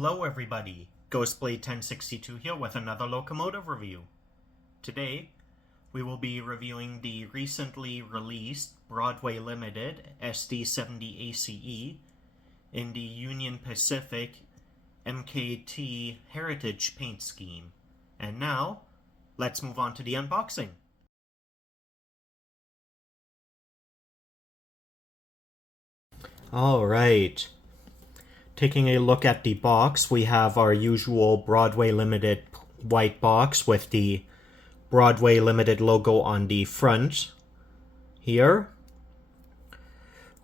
Hello everybody, Ghostblade 1062 here with another Locomotive review. Today, we will be reviewing the recently released Broadway Limited SD70ACe in the Union Pacific MKT Heritage paint scheme. And now, let's move on to the unboxing. Alright. Taking a look at the box, we have our usual Broadway Limited white box with the Broadway Limited logo on the front here.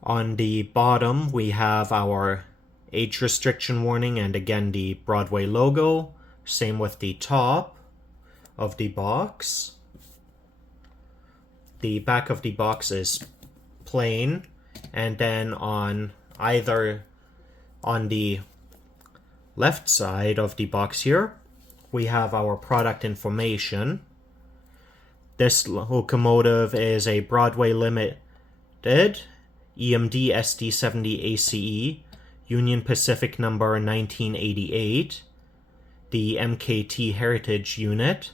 On the bottom, we have our age restriction warning and again the Broadway logo. Same with the top of the box. The back of the box is plain, and then on the left side of the box here, we have our product information. This locomotive is a Broadway Limited EMD SD70ACe Union Pacific number 1988, the MKT Heritage unit.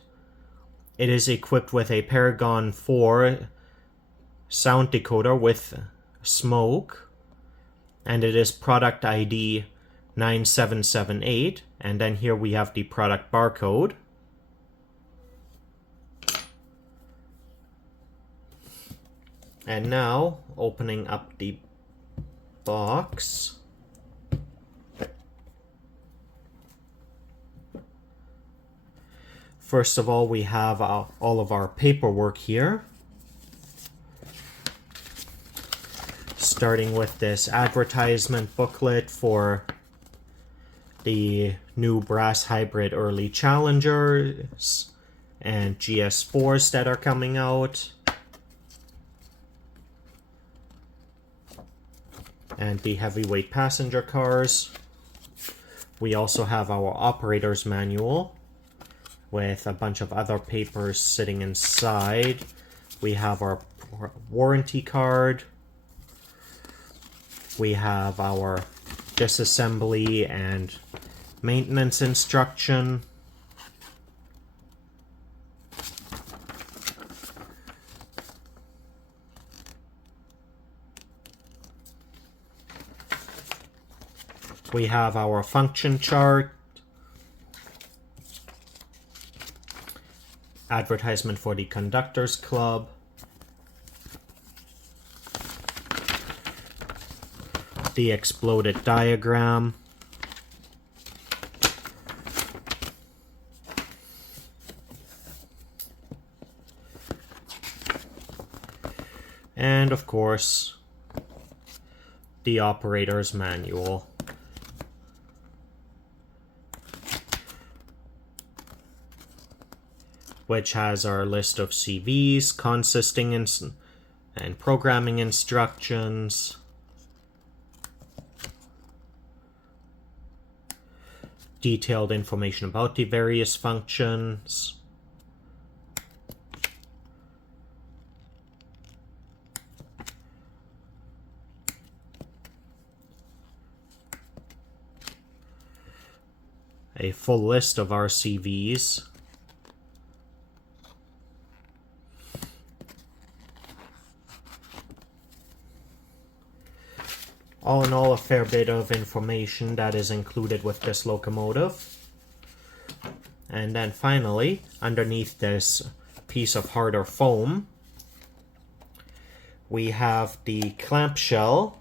It is equipped with a Paragon 4 sound decoder with smoke, and it is product ID 9778, and then here we have the product barcode. And now, opening up the box. First of all, we have all of our paperwork here. Starting with this advertisement booklet for the new brass hybrid early challengers and GS4s that are coming out, and the heavyweight passenger cars. We also have our operator's manual with a bunch of other papers sitting inside. We have our warranty card. We have our disassembly and maintenance instruction. We have our function chart. Advertisement for the Conductors Club. The exploded diagram. And of course, the operator's manual. Which has our list of CVs, consisting and programming instructions. Detailed information about the various functions. A full list of our CVs. All in all, a fair bit of information that is included with this locomotive. And then finally, underneath this piece of harder foam, we have the clamshell,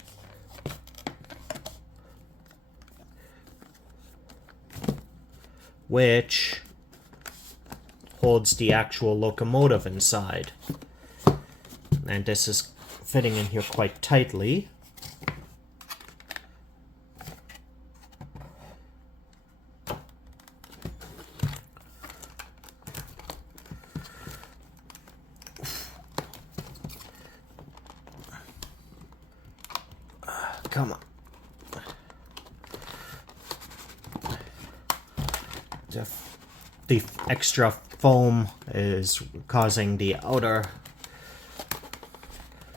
which holds the actual locomotive inside. And this is fitting in here quite tightly. Come on. The extra foam is causing the outer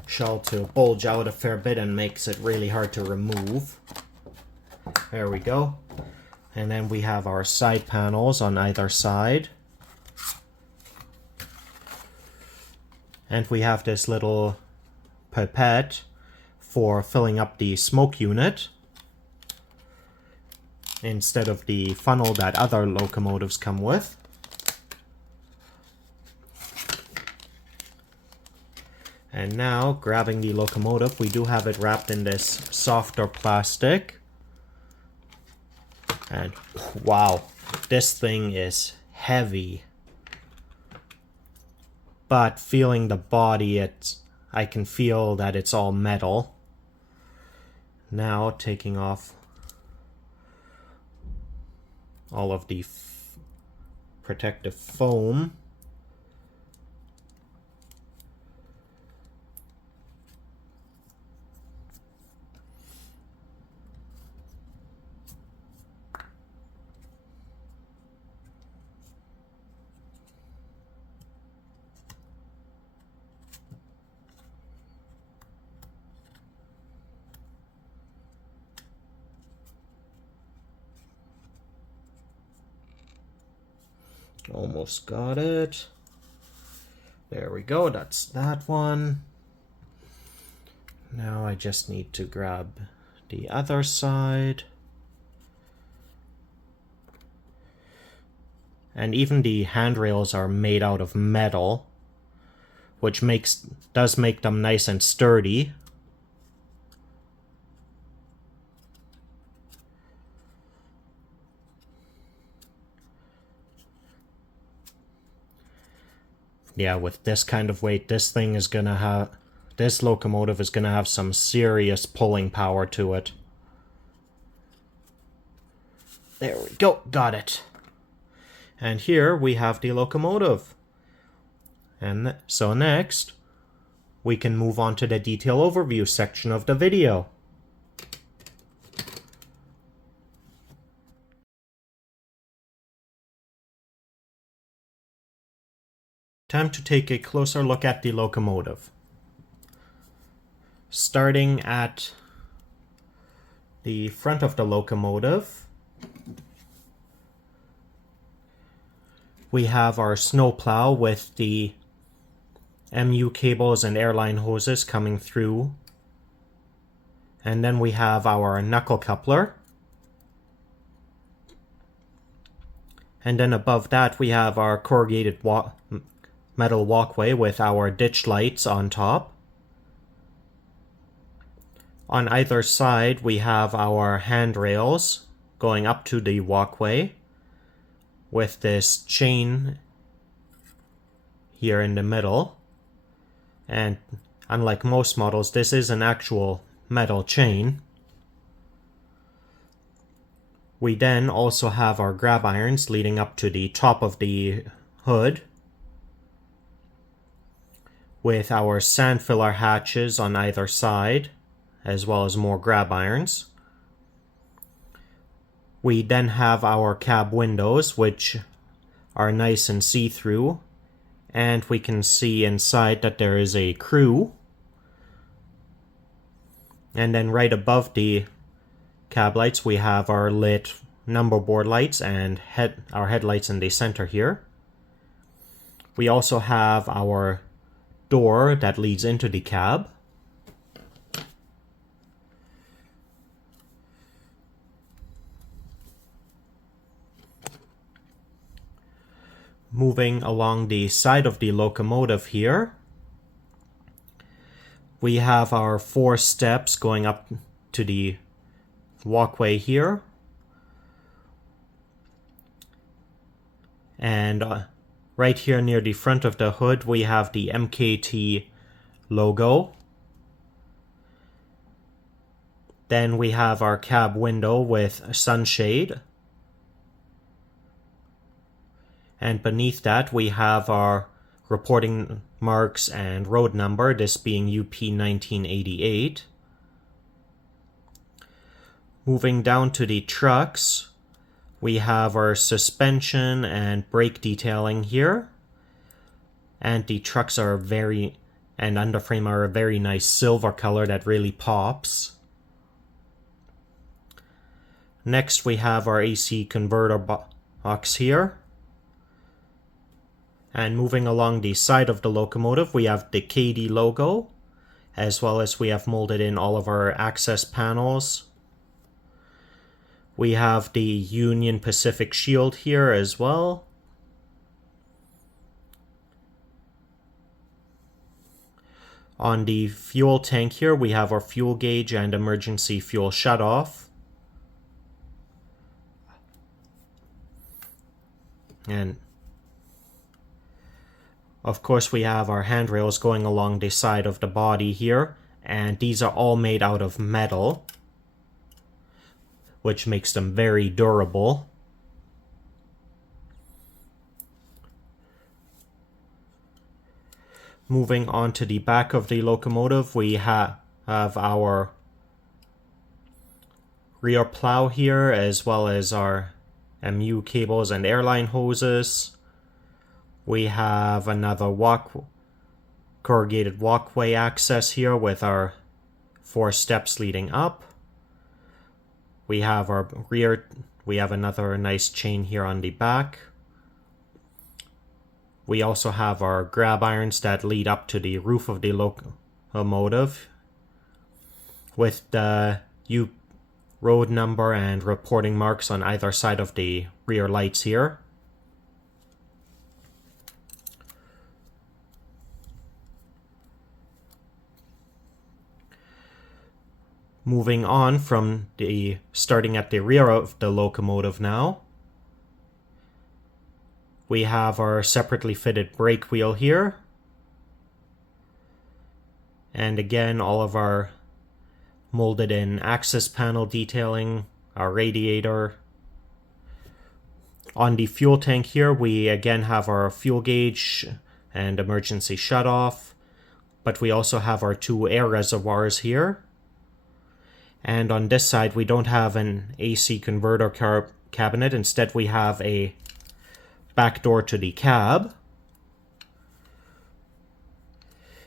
shell to bulge out a fair bit and makes it really hard to remove. There we go. And then we have our side panels on either side. And we have this little pipette for filling up the smoke unit instead of the funnel that other locomotives come with. And now, grabbing the locomotive, we do have it wrapped in this softer plastic. And wow, this thing is heavy. But feeling the body, I can feel that it's all metal. Now taking off all of the protective foam. Almost got it. There we go, that's that one. Now I just need to grab the other side. And even the handrails are made out of metal, which does make them nice and sturdy. Yeah, with this kind of weight, this locomotive is gonna have some serious pulling power to it. There we go, got it. And here we have the locomotive. And so next, we can move on to the detail overview section of the video. Time to take a closer look at the locomotive. Starting at the front of the locomotive, we have our snowplow with the MU cables and airline hoses coming through. And then we have our knuckle coupler. And then above that we have our corrugated metal walkway with our ditch lights on top. On either side we have our handrails going up to the walkway with this chain here in the middle. And unlike most models, this is an actual metal chain. We then also have our grab irons leading up to the top of the hood, with our sand filler hatches on either side, as well as more grab irons. We then have our cab windows, which are nice and see-through, and we can see inside that there is a crew. And then right above the cab lights we have our lit number board lights and our headlights in the center here. We also have our door that leads into the cab. Moving along the side of the locomotive here, we have our 4 steps going up to the walkway here. And right here near the front of the hood we have the MKT logo. Then we have our cab window with a sunshade. And beneath that we have our reporting marks and road number, this being UP 1988. Moving down to the trucks, we have our suspension and brake detailing here. And the trucks are and underframe are a very nice silver color that really pops. Next we have our AC converter box here. And moving along the side of the locomotive, we have the Katy logo, as well as we have molded in all of our access panels. We have the Union Pacific shield here as well. On the fuel tank here, we have our fuel gauge and emergency fuel shutoff. And of course we have our handrails going along the side of the body here, and these are all made out of metal, which makes them very durable. Moving on to the back of the locomotive, we have our rear plow here, as well as our MU cables and airline hoses. We have another corrugated walkway access here with our 4 steps leading up. We have our rear, we have another nice chain here on the back. We also have our grab irons that lead up to the roof of the locomotive with the road number and reporting marks on either side of the rear lights here. Moving on from starting at the rear of the locomotive now, we have our separately fitted brake wheel here. And again, all of our molded in access panel detailing, our radiator. On the fuel tank here, we again have our fuel gauge and emergency shutoff, but we also have our 2 air reservoirs here. And on this side, we don't have an AC converter cabinet. Instead, we have a back door to the cab.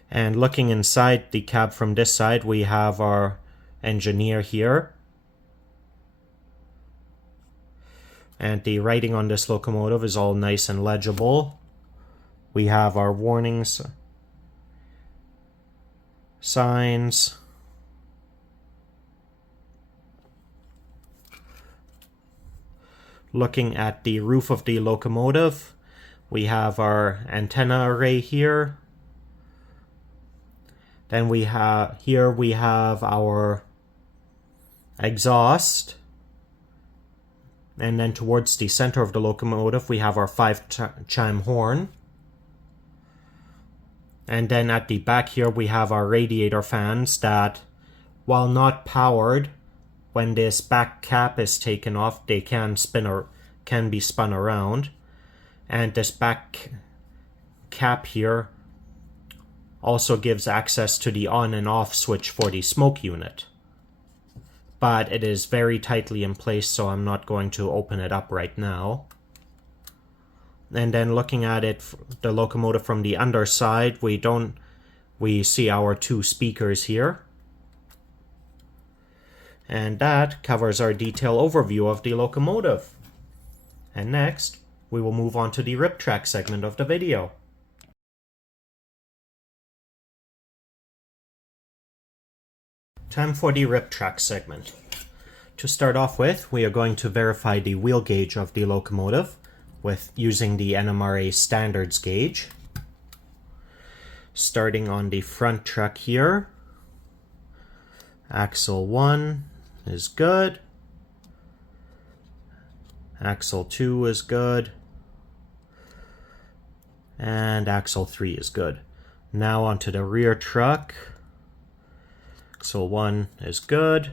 And looking inside the cab from this side, we have our engineer here. And the writing on this locomotive is all nice and legible. We have our warnings, signs. Looking at the roof of the locomotive, we have our antenna array here. Then we have our exhaust. And then towards the center of the locomotive, we have our 5-chime horn. And then at the back here, we have our radiator fans that, while not powered, when this back cap is taken off, they can be spun around. And this back cap here also gives access to the on and off switch for the smoke unit. But it is very tightly in place, so I'm not going to open it up right now. And then looking at it, the locomotive from the underside, we see our 2 speakers here. And that covers our detailed overview of the locomotive. And next, we will move on to the rip track segment of the video. Time for the rip track segment. To start off with, we are going to verify the wheel gauge of the locomotive using the NMRA standards gauge. Starting on the front truck here, axle 1 is good, axle 2 is good, and axle 3 is good. Now onto the rear truck. Axle 1 is good,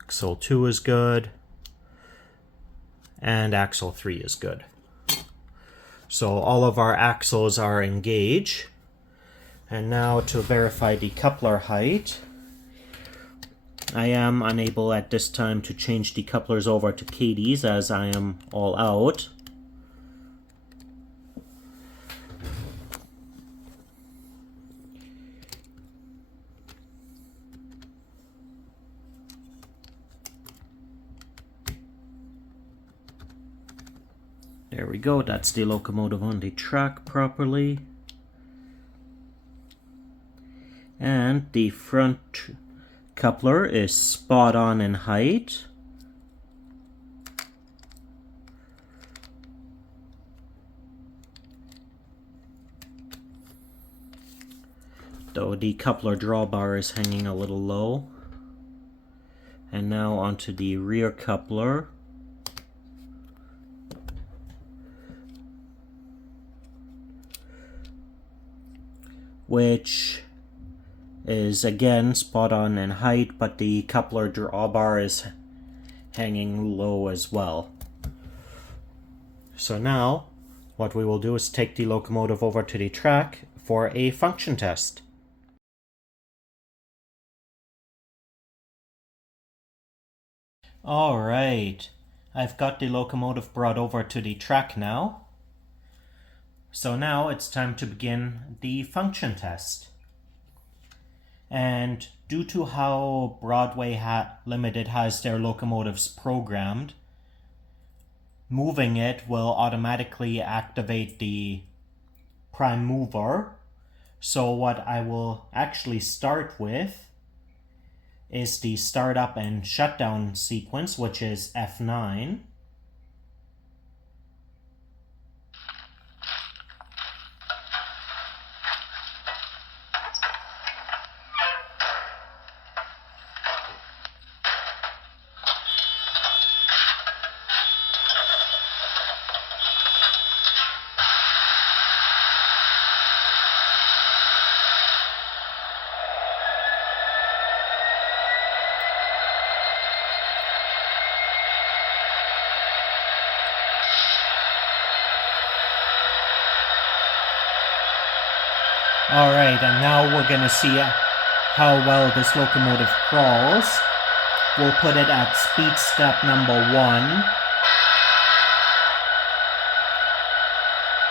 axle 2 is good, and axle 3 is good. So all of our axles are in gauge. And now to verify the coupler height, I am unable at this time to change the couplers over to Katy's as I am all out. There we go, that's the locomotive on the track properly. And the front coupler is spot on in height. Though the coupler drawbar is hanging a little low. And now onto the rear coupler. Which is again spot on in height, but the coupler drawbar is hanging low as well. So now what we will do is take the locomotive over to the track for a function test. Alright, I've got the locomotive brought over to the track now. So now it's time to begin the function test. And due to how Broadway Limited has their locomotives programmed, moving it will automatically activate the prime mover. So what I will actually start with is the startup and shutdown sequence, which is F9. Alright, and now we're going to see how well this locomotive crawls. We'll put it at speed step number 1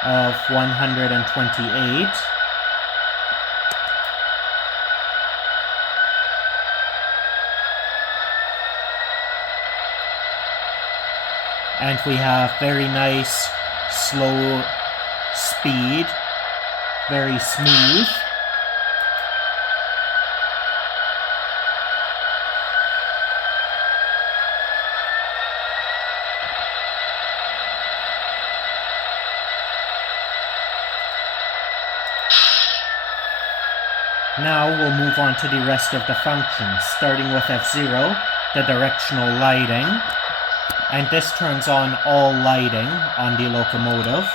of 128. And we have very nice slow speed. Very smooth. Now we'll move on to the rest of the functions, starting with F0, the directional lighting. And this turns on all lighting on the locomotive.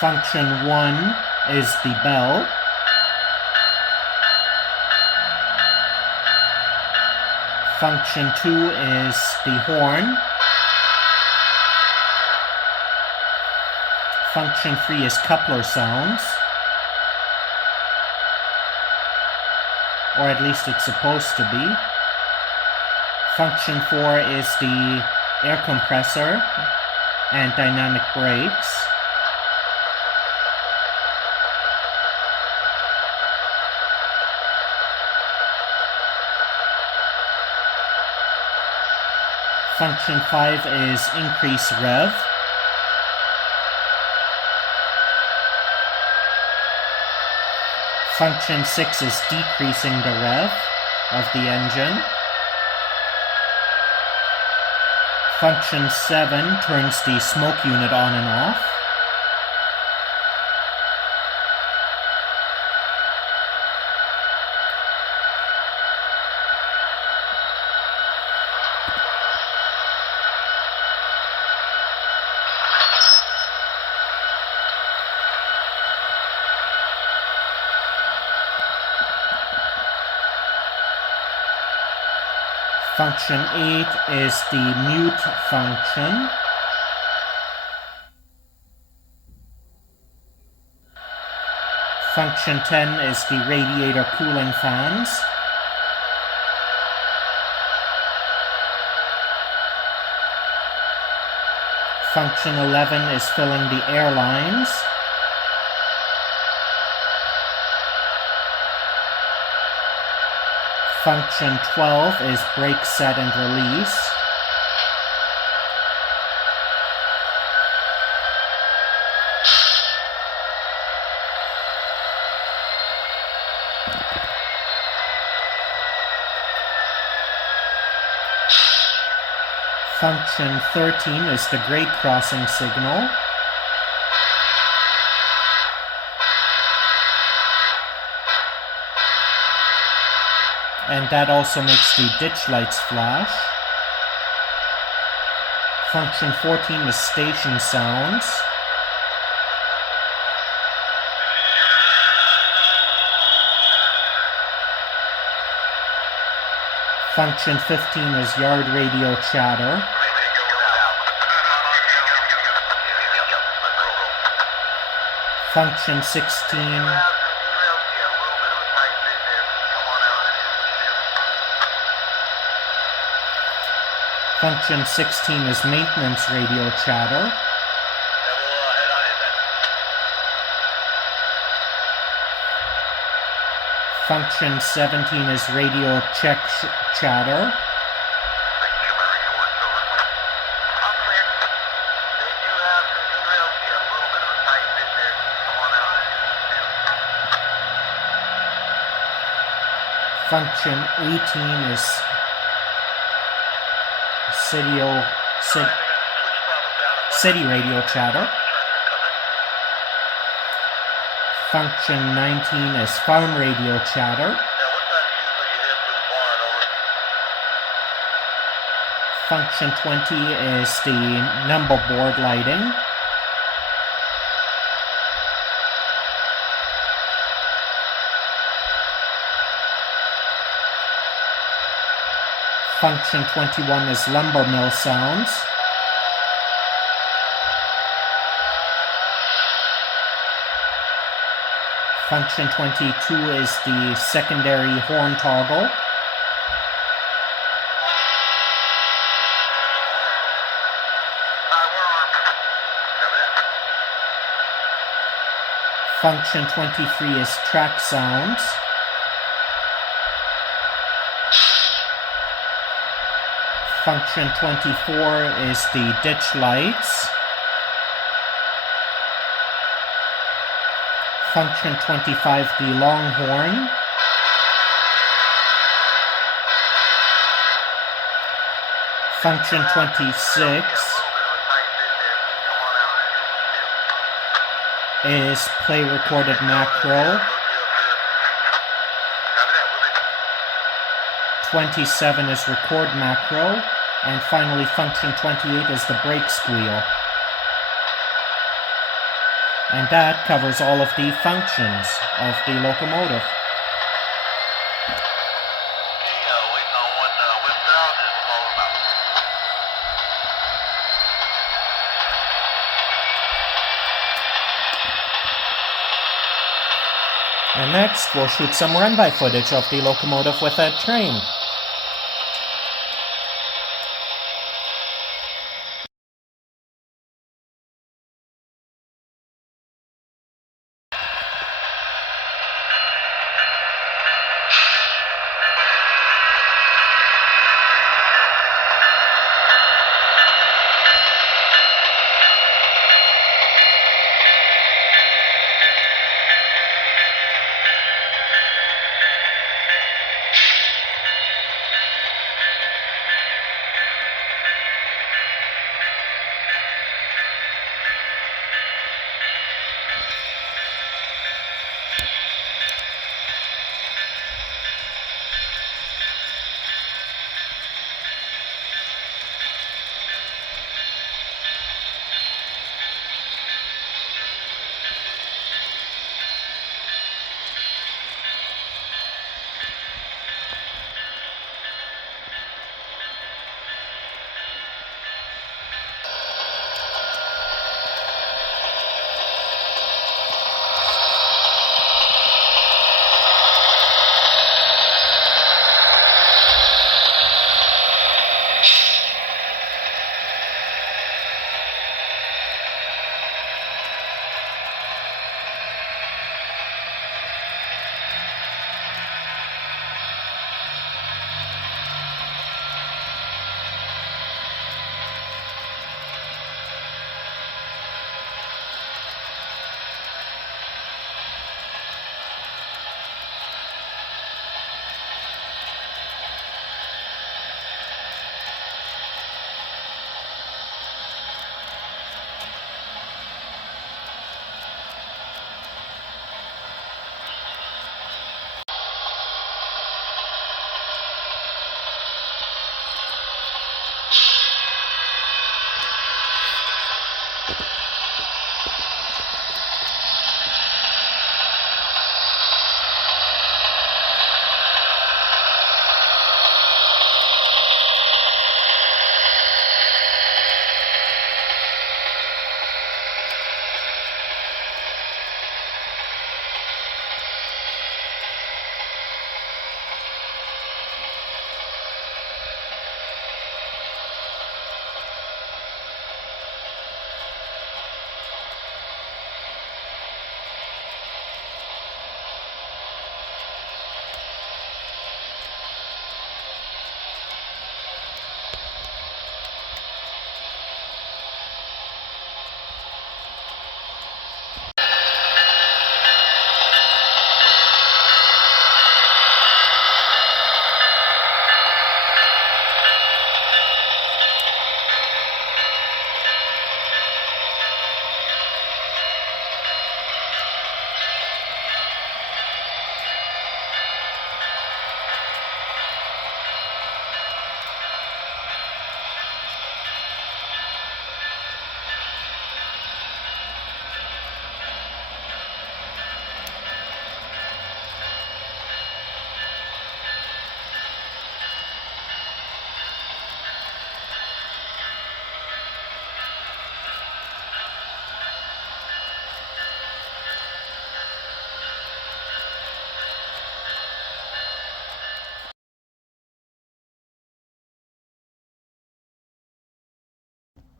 Function 1 is the bell. Function 2 is the horn. Function 3 is coupler sounds. Or at least it's supposed to be. Function 4 is the air compressor and dynamic brakes. Function 5 is increase rev. Function 6 is decreasing the rev of the engine. Function 7 turns the smoke unit on and off. Function 8 is the mute function. Function 10 is the radiator cooling fans. Function 11 is filling the airlines. Function 12 is brake set and release. Function 13 is the grade crossing signal. And that also makes the ditch lights flash. Function 14 is station sounds. Function 15 is yard radio chatter. Function 16 Function 16 is maintenance radio chatter. Function 17 is radio check chatter. Function 18 is city radio chatter. Function 19 is farm radio chatter. Function 20 is the number board lighting. Function 21 is lumber mill sounds. Function 22 is the secondary horn toggle. Function 23 is track sounds. Function 24 is the ditch lights. Function 25, the longhorn. Function 26 is play recorded macro. 27 is record macro. And finally, function 28 is the brake squeal. And that covers all of the functions of the locomotive. And next, we'll shoot some run-by footage of the locomotive with a train.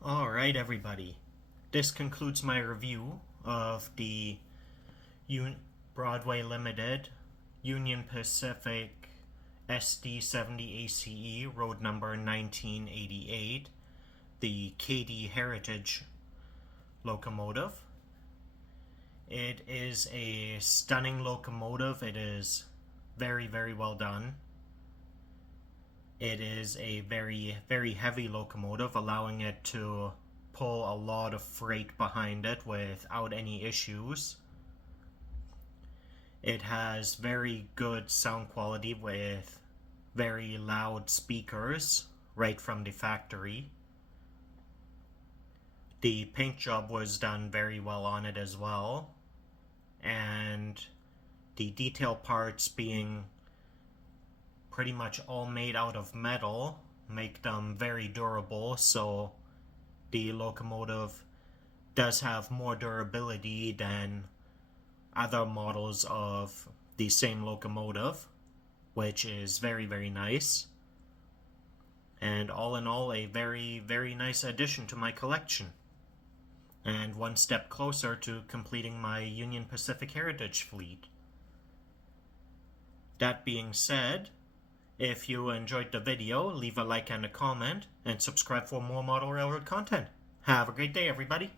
Alright, everybody. This concludes my review of the Broadway Limited Union Pacific SD70ACe road number 1988, the Katy Heritage locomotive. It is a stunning locomotive. It is very, very well done. It is a very, very heavy locomotive, allowing it to pull a lot of freight behind it without any issues. It has very good sound quality with very loud speakers right from the factory. The paint job was done very well on it as well, and the detail parts being pretty much all made out of metal make them very durable, so the locomotive does have more durability than other models of the same locomotive, which is very, very nice. And all in all, a very, very nice addition to my collection, and one step closer to completing my Union Pacific Heritage fleet. That being said, if you enjoyed the video, leave a like and a comment, and subscribe for more model railroad content. Have a great day, everybody!